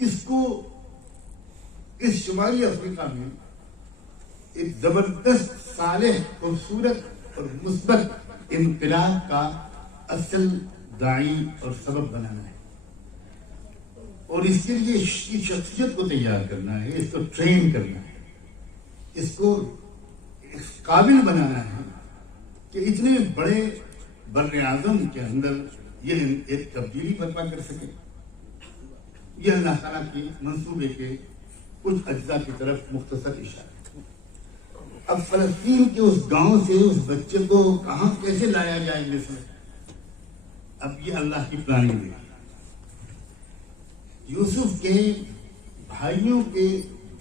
اس کو اس شمالی افریقہ میں ایک زبردست صالح خوبصورت اور مثبت انقلاب کا اصل داعی اور سبب بنانا ہے، اور اس کے لیے اس کی شخصیت کو تیار کرنا ہے، اس کو ٹرین کرنا ہے، اس کو قابل بنانا ہے کہ اتنے بڑے بر اعظم کے اندر یہ ایک تبدیلی برپا کر سکے۔ یہ اللہ تعالیٰ کے منصوبے کے کچھ اجزاء کی طرف مختصر اشارہ۔ اب فلسطین کے اس گاؤں سے اس بچے کو کہاں کیسے لایا جائے مصر، اب یہ اللہ کی پلاننگ ہے۔ یوسف کے بھائیوں کے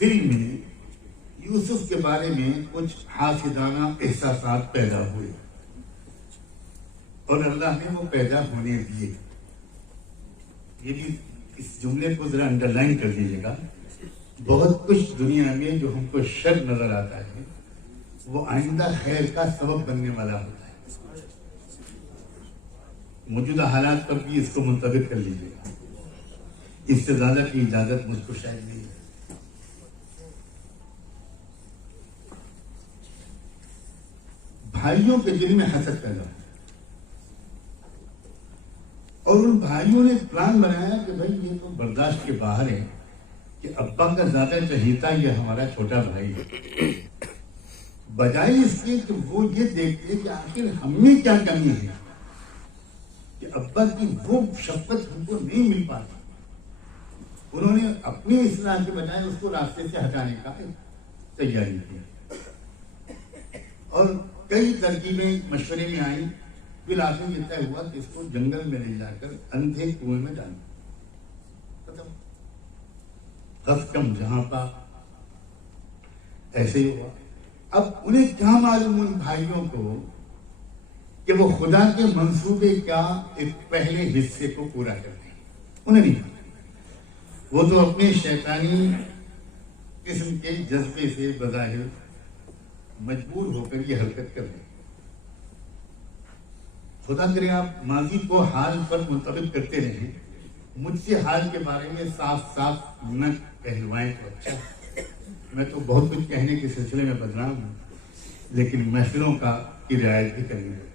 دل میں یوسف کے بارے میں کچھ حاسدانہ احساسات پیدا ہوئے، اور اللہ نے وہ پیدا ہونے دیے۔ یہ بھی اس جملے کو ذرا انڈر لائن کر دیجیے گا۔ بہت کچھ دنیا میں جو ہم کو شر نظر آتا ہے وہ آئندہ خیر کا سبب بننے والا ہوتا ہے۔ موجودہ حالات پر بھی اس کو منطبق کر لیجیے گا، اس سے زیادہ کی اجازت مجھ کو شاید نہیں ہے۔ بھائیوں کے دل میں حسد پیدا ہو، اور ان بھائیوں نے پلان بنایا کہ بھائی یہ تو برداشت کے باہر ہے کہ ابا کا زیادہ چہیتا یہ ہمارا چھوٹا بھائی ہے، بجائے اس کے کہ وہ یہ دیکھتے کہ آخر ہم میں کیا کمی ہے کہ ابا کی وہ شفقت ہم کو نہیں مل پاتی۔ انہوں نے اپنی اصلاح کے بجائے اس کو راستے سے ہٹانے کا تیاری کی، اور کئی ترکیبیں مشورے میں آئیں۔ بالآخر یہ طے ہوا کہ اس کو جنگل میں لے جا کر اندھے کنویں میں ڈالنا، ختم، حق کم جہاں پا، ایسے ہی ہوا۔ اب انہیں کیا معلوم ان بھائیوں کو کہ وہ خدا کے منصوبے کا ایک پہلے حصے کو پورا کر دیں، انہیں نہیں پتا۔ وہ تو اپنے شیطانی قسم کے جذبے سے بظاہر مجبور ہو کر یہ حرکت کر رہے ہیں۔ خدا کرے آپ ماضی کو حال پر منطبق کرتے رہیں، مجھ سے حال کے بارے میں صاف صاف نہ کہلوائیں تو اچھا۔ میں تو بہت کچھ کہنے کے سلسلے میں بدنام ہوں، لیکن محفلوں کی رعایت بھی کرنی ہے۔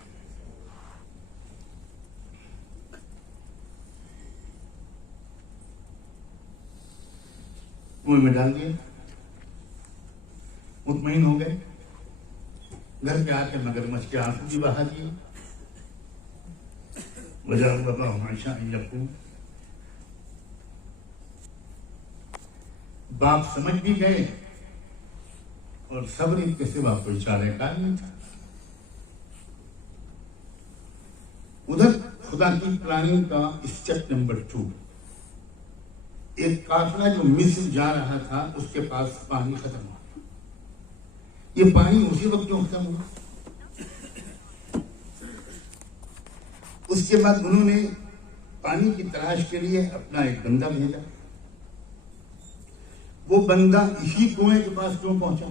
کنویں میں ڈال دیا، مطمئن ہو گئے، گھر پہ آ کے مگرمچھ کے آنسو بھی بہا دیے۔ وجہ اللہ ہمیشہ یقوم، باپ سمجھ بھی گئے اور صبر ان کے سوا کوئی چارہ کار نہیں تھا۔ ادھر خدا کی پلاننگ کا اسٹیپ نمبر 2، ایک قافلہ جو مصر جا رہا تھا اس کے پاس پانی ختم ہوا۔ یہ پانی اسی وقت جو ختم ہوا، اس کے بعد انہوں نے پانی کی تلاش کے لیے اپنا ایک بندہ بھیجا۔ وہ بندہ اسی کنویں کے پاس کیوں پہنچا؟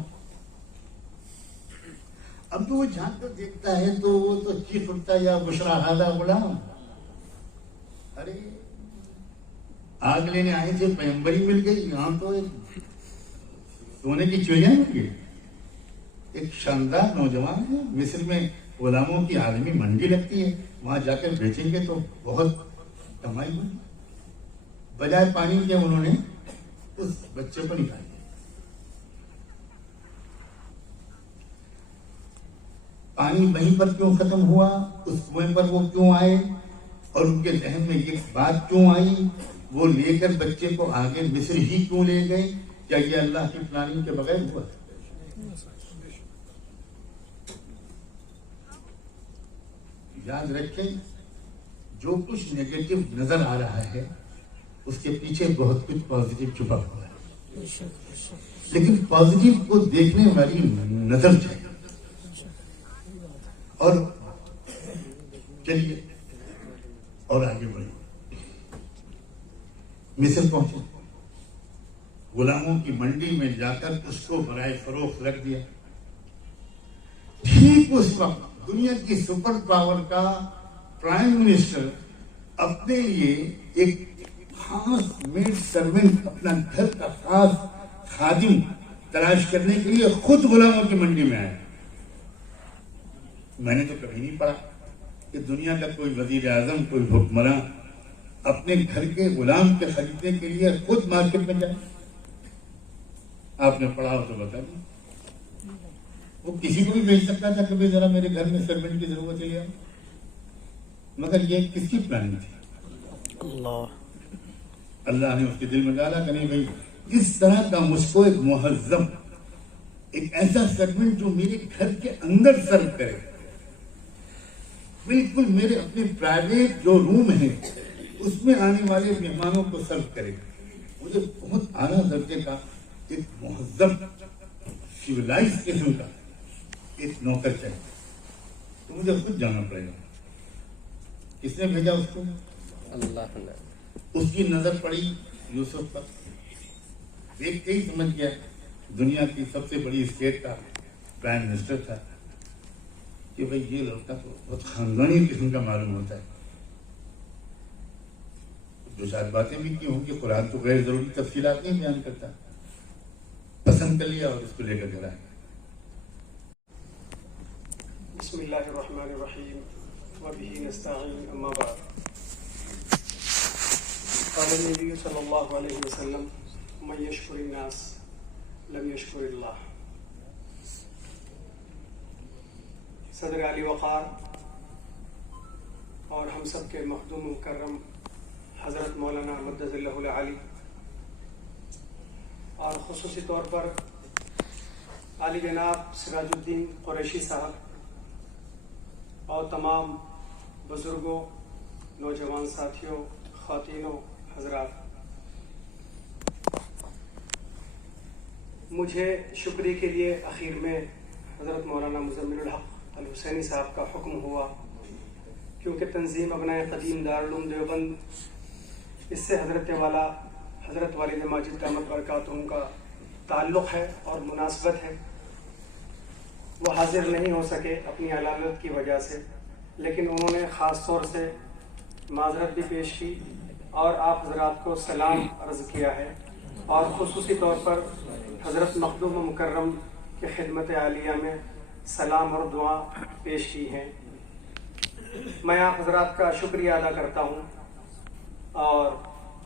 اب تو وہ جھانک کر دیکھتا ہے تو وہ تو چیخ اٹھتا ہے، یا بشرا ھذا غلام، ارے آگ لینے آئے تھے، پیغمبری مل گئی، یہاں تو ایک سونے کی چڑیا مل گئی۔ ایک شاندار نوجوان ہے، مصر میں غلاموں کی عالمی منڈی لگتی ہے، وہاں جا کر بیچیں گے تو بہت کمائی ہوگی۔ بجائے پانی کے انہوں نے اس بچے کو نکال دیا۔ پانی وہیں پر کیوں ختم ہوا، اس کنویں پر وہ کیوں آئے، اور ان کے ذہن میں یہ بات کیوں آئی، وہ لے کر بچے کو آگے مصر ہی کیوں لے گئے؟ کیا یہ اللہ کی پلاننگ کے بغیر ہوا؟ یاد رکھیں، جو کچھ نیگیٹو نظر آ رہا ہے اس کے پیچھے بہت کچھ پازیٹو چھپا ہوا ہے، لیکن پازیٹو کو دیکھنے والی نظر چاہیے۔ اور چلیے اور آگے بڑھیں، مصر پہنچے، غلاموں کی منڈی میں جا کر اس کو برائے فروخت رکھ دیا۔ ٹھیک اس وقت دنیا کی سپر پاور کا پرائم منسٹر اپنے لیے ایک خاص میڈ سرونٹ، اپنا گھر کا خاص خادم تلاش کرنے کے لیے خود غلاموں کی منڈی میں آئے. میں نے تو کبھی نہیں پڑھا کہ دنیا کا کوئی وزیر اعظم، کوئی حکمراں اپنے گھر کے غلام کے خریدنے کے لیے خود مارکیٹ میں جائے. آپ نے پڑھا ہو تو بتا دیں. وہ کسی کو بھی بھیج سکتا تھا کبھی ذرا میرے گھر میں سرونٹ کی ضرورت ہے لیا، مگر یہ کس کی پلاننگ تھی؟ اللہ نے اس کے دل میں ڈالا کہ نہیں بھائی اس طرح کا مجھ کو ایک مہذب، ایک ایسا سرونٹ جو میرے گھر کے اندر سرو کرے، بالکل میرے اپنے پرائیویٹ جو روم ہے اس میں آنے والے مہمانوں کو سرو کرے. مجھے بہت اعلیٰ درجے کا ایک مہذب سیولائز قسم کا ایک نوکر چاہیے. تو مجھے خود جانا پڑے گا. کس نے بھیجا اس کو؟ اللہ نے. اس کی نظر پڑی یوسف پر، دیکھ کے ہی سمجھ گیا دنیا کی سب سے بڑی اسٹیٹ کا پرائم منسٹر تھا کہ بھئی یہ لڑکا تو بہت خاندانی قسم کا معلوم ہوتا ہے. جو شاید باتیں بھی کی ہوں کہ قرآن تو غیر ضروری تفصیلات نہیں بیان کرتا. پسند کر لیا اور اس کو لے کر گھر آئے. بسم اللہ الرحمن الرحیم وبہ نستعین اما بعد. قال النبی صلی اللہ علیہ وسلم من یشکر الناس لم یشکر اللہ. صدر علی وقار اور ہم سب کے مخدوم مکرم حضرت مولانا مدد اللہ العالی، اور خصوصی طور پر علی جناب سراج الدین قریشی صاحب اور تمام بزرگوں، نوجوان ساتھیوں، خواتینوں، حضرات، مجھے شکریہ کے لیے اخیر میں حضرت مولانا مزمل الحق الحسینی صاحب کا حکم ہوا، کیونکہ تنظیم ابنائے قدیم دارالعلوم دیوبند اس سے حضرت والد ماجد دامت برکاتہم کا تعلق ہے اور مناسبت ہے. وہ حاضر نہیں ہو سکے اپنی علامت کی وجہ سے، لیکن انہوں نے خاص طور سے معذرت بھی پیش کی اور آپ حضرات کو سلام عرض کیا ہے، اور خصوصی طور پر حضرت مخدوم مکرم کی خدمت عالیہ میں سلام اور دعا پیش کی ہیں. میں آپ حضرات کا شکریہ ادا کرتا ہوں، اور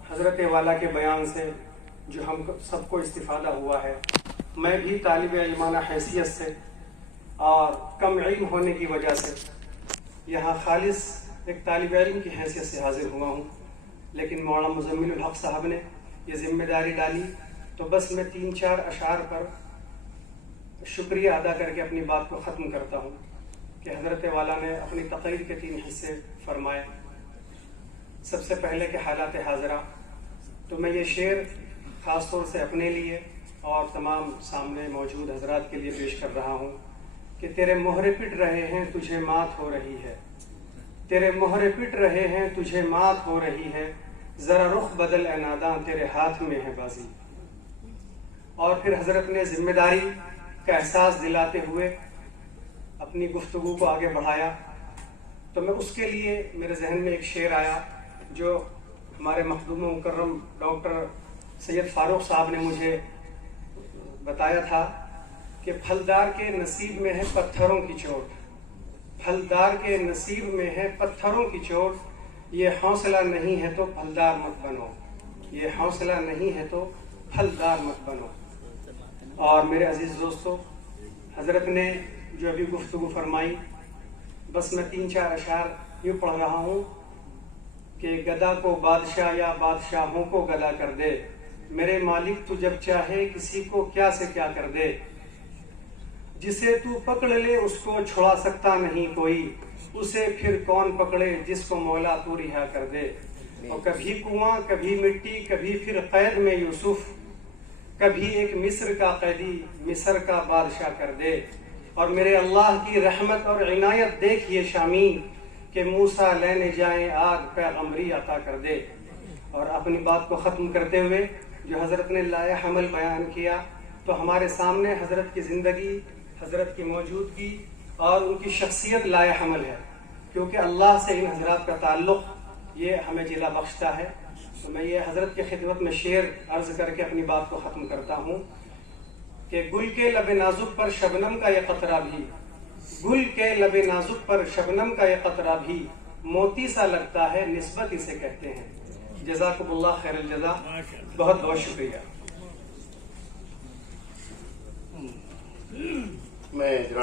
حضرت والا کے بیان سے جو ہم سب کو استفادہ ہوا ہے، میں بھی طالب علمانہ حیثیت سے اور کم علم ہونے کی وجہ سے یہاں خالص ایک طالب علم کی حیثیت سے حاضر ہوا ہوں. لیکن مولانا مزمل الحق صاحب نے یہ ذمہ داری ڈالی تو بس میں 3-4 اشعار پر شکریہ ادا کر کے اپنی بات کو ختم کرتا ہوں کہ حضرت والا نے اپنی تقریر کے 3 حصے فرمائے. سب سے پہلے کہ حالات حاضرہ، تو میں یہ شعر خاص طور سے اپنے لیے اور تمام سامنے موجود حضرات کے لیے پیش کر رہا ہوں کہ تیرے مہرے پٹ رہے ہیں تجھے مات ہو رہی ہے، تیرے مہرے پٹ رہے ہیں تجھے مات ہو رہی ہے، ذرا رخ بدل اے ناداں تیرے ہاتھ میں ہے بازی. اور پھر حضرت نے ذمہ داری کا احساس دلاتے ہوئے اپنی گفتگو کو آگے بڑھایا. تو میں اس کے لیے میرے ذہن میں ایک شعر آیا جو ہمارے مخدوم مکرم ڈاکٹر سید فاروق صاحب نے مجھے بتایا تھا کہ پھلدار کے نصیب میں ہے پتھروں کی چوٹ، پھلدار کے نصیب میں ہے پتھروں کی چوٹ، یہ حوصلہ نہیں ہے تو پھلدار مت بنو، یہ حوصلہ نہیں ہے تو پھلدار مت بنو. اور میرے عزیز دوستو، حضرت نے جو ابھی گفتگو فرمائی، بس میں 3-4 اشعار یوں پڑھ رہا ہوں کہ گدا کو بادشاہ یا بادشاہوں کو گدا کر دے، میرے مالک تو جب چاہے کسی کو کیا سے کیا کر دے، جسے تو پکڑ لے اس کو چھڑا سکتا نہیں کوئی، اسے پھر کون پکڑے جس کو مولا تو رہا کر دے. اور کبھی کنواں کبھی مٹی کبھی پھر قید میں یوسف، کبھی ایک مصر کا قیدی مصر کا بادشاہ کر دے. اور میرے اللہ کی رحمت اور عنایت دیکھیے شامی کہ موسیٰ لینے جائیں آگ پیغمبری عطا کر دے. اور اپنی بات کو ختم کرتے ہوئے جو حضرت نے لائے حمل بیان کیا، تو ہمارے سامنے حضرت کی زندگی، حضرت کی موجودگی اور ان کی شخصیت لائے حمل ہے، کیونکہ اللہ سے ان حضرات کا تعلق یہ ہمیں جلا بخشتا ہے. تو میں یہ حضرت کی خدمت میں شعر عرض کر کے اپنی بات کو ختم کرتا ہوں کہ گل کے لب نازک پر شبنم کا یہ قطرہ بھی، گل کے لب نازک پر شبنم کا یہ قطرہ بھی موتی سا لگتا ہے، نسبت اسے کہتے ہیں۔ جزاکم اللہ خیر الجزا، بہت بہت شکریہ۔ میں